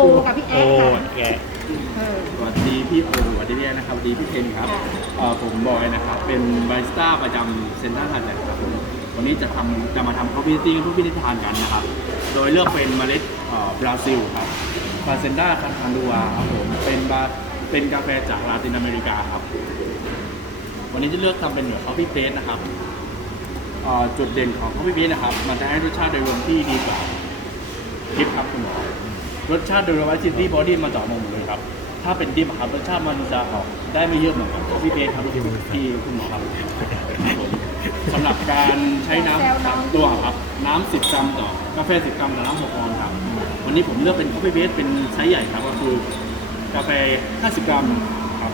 อกับพี่แอ๊โอ้กค่ะแกเออ สวัสดีพี่โอสวัสดีพี่แอนนะครับสวัสดีพี่เทนครับค่ะเอ่อผมบอยนะครับ เป็นบาริสต้าประจำเซ็นทรัลฮาร์ดครับผมวันนี้จะทำจะมาทำคอฟฟี่ติ้งให้ผู้พิทานกันนะครับ โดยเลือกเป็นเมล็ดเอ่อบราซิลครับบาเซนด้าคาทานดัวครับผมเป็นบาเป็นกาแฟจากลาตินอเมริกาครับ วันนี้จะเลือกทำเป็นเหมือนคอฟฟี่เพสนะครับเอ่อจุดเด่นของคอฟฟี่เพสนะครับ มันจะให้รสชาติโดยรวมที่ดีกว่าคลิปครับคุณหมอ รสชาติโดยรวมซิตี้บอดี้มาจากนมหมดเลยครับ ถ้าเป็นดิบอะครับรสชาติมันจะออกได้ไม่เยอะเหมือนกับพี่เบสครับที่คุณหมอครับครับผมสำหรับการใช้น้ำสามตัวครับ น้ำ10กรัมต่อกาแฟ10กรัมต่อน้ำ6ออนซ์ครับ วันนี้ผมเลือกเป็นคอฟฟี่เบสเป็นไซส์ใหญ่ครับก็คือกาแฟ 50 กรัมครับ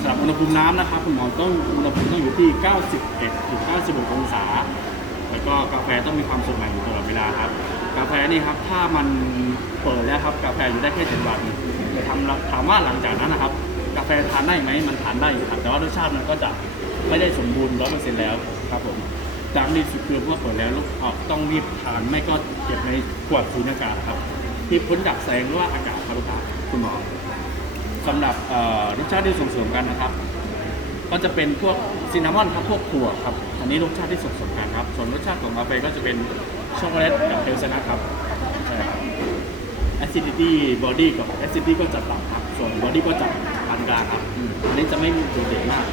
สำหรับอุณหภูมิน้ำนะครับคุณหมอต้องอุณหภูมิต้องอยู่ที่ 91ถึง96 องศา แล้วก็กาแฟต้องมีความสดใหม่อยู่ตลอดเวลาครับ กาแฟนี่ครับถ้ามันเปิดแล้วครับกาแฟอยู่ได้แค่เจ็ดวันแต่ทำถามว่าหลังจากนั้นนะครับ กาแฟทานได้ไหมมันทานได้อยู่ครับแต่ว่ารสชาติมันก็จะไม่ได้สมบูรณ์ร้อยเปอร์เซ็นต์แล้วครับผมจากนี้สุดคือเมื่อเปิดแล้วลูกออกต้องรีบทานไม่ก็เก็บในขวดสูญญากาศครับ ที่พ้นจากแสงหรือว่าอากาศครับคุณหมอสำหรับรสชาติที่ส่งเสริมกันนะครับ ก็จะเป็นพวกซินนามอนครับพวกถั่วครับอันนี้รสชาติที่สดสดกันครับ ส่วนรสชาติของกาแฟก็จะเป็นช็อกโกแลตกับเฮลซนะครับใช่ครับ acidity body กับ acidity ก็จะต่ำครับ ส่วน body ก็จะปานกลางครับอืมอันนี้จะไม่โดดเด่นมาก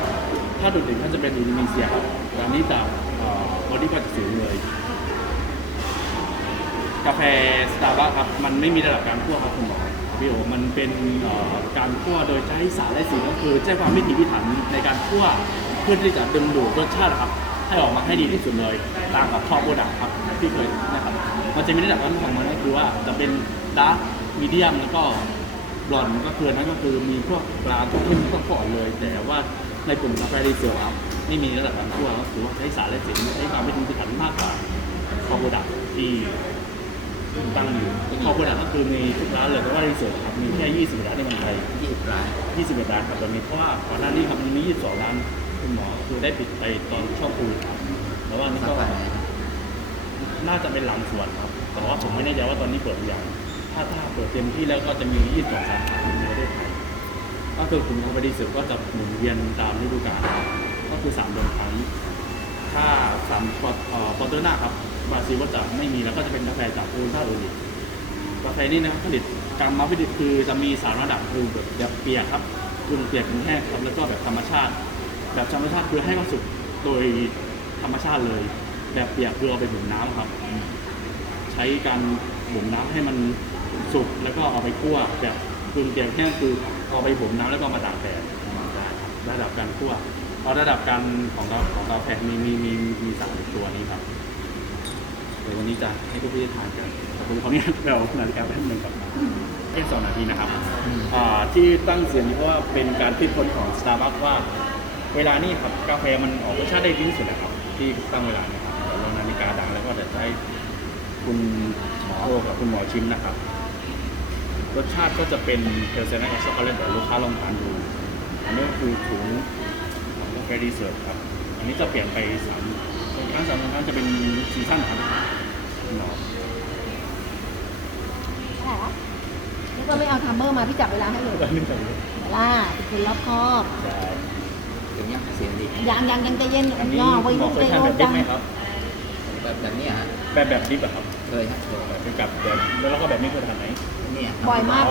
ถ้าโดดเด่นก็จะเป็นอินโดนีเซียครับแต่อันนี้จะเอ่อ body ก็จะสูงเลย กาแฟสตาร์บัคครับ มันไม่มีระดับการคั่วครับคุณหมอ พี่โอมันเป็นการคั่วโดยใช้สารและสีก็คือใช้ความพิถีพิถันในการคั่วเพื่อที่จะดึงดูดรสชาติครับให้ออกมาให้ดีที่สุดเลยต่างกับทอโปรดักครับที่เคยนะครับมันจะมีระดับการของมันก็คือว่าจะเป็นดาร์กมีเดียมแล้วก็บลอนก็คือนั้นก็คือมีพวกปลาทุกขึ้นพวกก่อนเลย แต่ว่าในกลุ่มกาแฟรีเซลครับไม่มีระดับการคั่วก็คือว่าใช้สารและสีใช้ความพิถีพิถันมากกว่าทอโปรดักที่ ตั้งอยู่คอโปรดักก็คือมีทุกร้านเลยเพราะว่ารีเสิร์ชครับมีแค่ 20 ร้านในเมืองไทย 20ราย21 ร้านครับตอนนี้เพราะว่าก่อนหน้านี้ครับมันมี 22 ร้านคุณหมอคือได้ปิดไปตอนช่วงโควิดครับแต่ว่านี่สาก็ขาไหนน่าจะเป็นหลังสวนครับ แต่ว่าผมไม่แน่ใจว่าตอนนี้เปิดหรือยังถ้าถ้าเปิดเต็มที่แล้วก็จะมี 22 สาขาในประเทศไทยก็คือกลุ่มของบริษัทก็จะหมุนเวียนตามฤดูกาลครับก็คือ 3 เดือนครั้งถ้า สามปอเอ่อเตอร์นาครับบราซิลก็จะไม่มีแล้วก็จะเป็นกาแฟจากอูท่าอูริกาแฟนี่นะครับผลิตกรรมวิธีคือจะมีสารระดับคือแบบแบบเปียกครับกึ่งเปียกแห้งครับแล้วก็แบบธรรมชาติ แบบธรรมชาติคือให้มันสุกโดยธรรมชาติเลย แบบเปียกคือเอาไปบ่มน้ำครับ ใช้การบ่มน้ำให้มันสุกแล้วก็เอาไปคั่วแบบกึ่งเปียกแห้งคือเอาไปบ่มน้ำแล้วก็มาตากแดดระดับการคั่ว เพราะระดับการของเราของกาแฟมีมีมีมีสามตัวนี้ครับเดี๋ยววันนี้จะให้ผู้พิจารณากันแต่ผมขออนุญาตเรานาฬิกาแป๊บหนึ่งครับแค่สองนาทีนะครับอ่าที่ตั้งเสียงนี้เพราะว่าเป็นการคิดค้นของ Starbucks ว่า เวลานี่ครับกาแฟมันออกรสชาติได้ดีที่สุดนะครับ ที่ตั้งเวลาเนี่ยครับเดี๋ยวเรานาฬิกาดังแล้วก็เดี๋ยวจะให้คุณหมอโอกับคุณหมอชิมนะครับ รสชาติก็จะเป็นเพลเซนกับช็อกโกแลตเดี๋ยวลูกค้าลองทานดูอันนี้ก็คือถุง ของกาแฟรีเสิร์ฟครับ อันนี้จะเปลี่ยนไปสามบางครั้งสามบางครั้งจะเป็นซีซั่นครับคุณหมอใช่แล้วนี่ก็ไม่เอาทัมเมอร์มาพี่จับเวลาให้เลยแล้วนึกถึงเวลาเป็นคนรอบคอบได้ถึงยังเสียงดียังยังยังใจเย็นอันนี้ย่อไว้คุณหมลูอกเคใจยทานโลแบบดิจับงไหมครับแบบแบบนี้ฮะแบบแบบดิบอะครับเคยฮะเคยแบบเป็นกับแบบแล้วก็แบบนี้เคยทานไหมเนี่ยบ่อยมาก